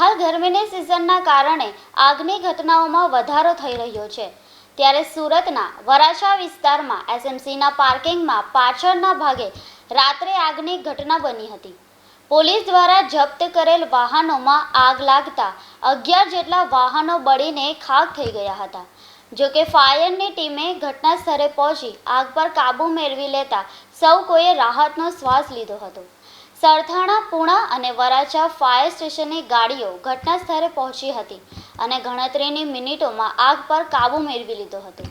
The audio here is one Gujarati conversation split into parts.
હાલ ગરમીની સિઝનના કારણે આગની ઘટનાઓમાં વધારો થઈ રહ્યો છે. ત્યારે સુરતના વરાછા વિસ્તારમાં એસએમસીના પાર્કિંગમાં પાછળના ભાગે રાત્રે આગની ઘટના બની હતી. પોલીસ દ્વારા જપ્ત કરેલ વાહનોમાં આગ લાગતા અગિયાર જેટલા વાહનો બળીને ખાક થઈ ગયા હતા. જો કે ફાયરની ટીમે ઘટના સ્થળે પહોંચી આગ પર કાબૂ મેળવી લેતા સૌ કોઈએ રાહતનો શ્વાસ લીધો હતો. સરથાણા, પૂણા અને વરાછા ફાયર સ્ટેશનની ગાડીઓ ઘટના સ્થળે પહોંચી હતી અને ગણતરીની મિનિટોમાં આગ પર કાબૂ મેળવી લીધો હતો.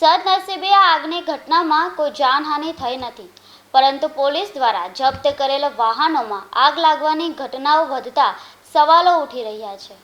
સદનસીબે આ આગની ઘટનામાં કોઈ જાનહાનિ થઈ નથી, પરંતુ પોલીસ દ્વારા જપ્ત કરેલ વાહનોમાં આગ લાગવાની ઘટનાઓ વધતા સવાલો ઉઠી રહ્યા છે.